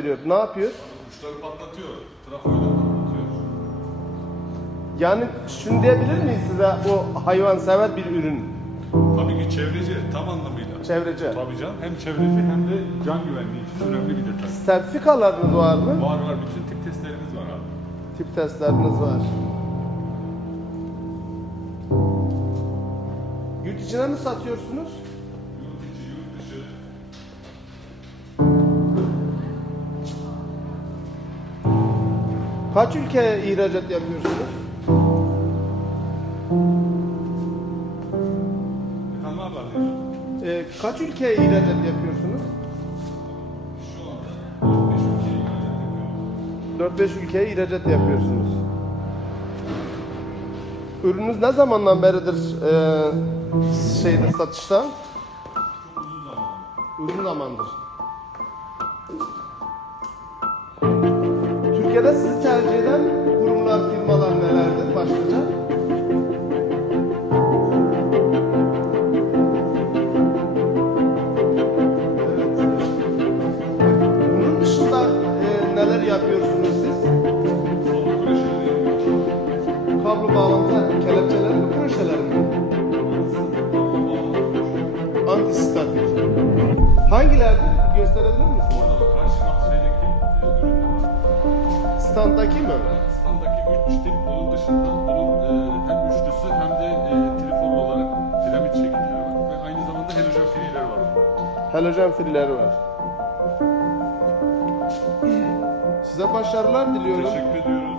veriyor. Ne yapıyor? Uçları patlatıyor. Trafoyu da patlatıyor. Yani şunu diyebilir miyiz size bu hayvansever bir ürün? Tabii ki çevreci tam anlamıyla. Çevreci. Tabii canım hem çevreci hem de can güvenliği için önemli bir detay. Sertifikalarınız var mı? Var var bütün tip testlerimiz var abi. Tip testleriniz var. Yurt içine mi satıyorsunuz? Kaç ülkeye ihracat yapıyorsunuz? Efendim abi. Ee, kaç ülkeye ihracat yapıyorsunuz? Şu anda 4-5 ülkeye ihracat yapıyoruz. 4-5 ülkeye ihracat yapıyorsunuz. Ürününüz ne zamandan beridir e, şeyde satışta? Uzun zaman. Uzun zamandır. Türkiye'de sizi tercih eden kurumlar, firmalar nelerdir başlıca? Evet. Bunun dışında e, neler yapıyorsunuz siz? Kablo bağlantı kelepçeleri mi, projeler mi? Antistatik. Hangilerdir? Gösterebilir Standdaki mi? Standaki 3 tip onun dışında bunun e, hem üçlüsü hem de e, trifor olarak piramit şekilleri var. Ve aynı zamanda halojen frileri var. Halojen filleri var. Size başarılar diliyorum. Teşekkür ediyorum.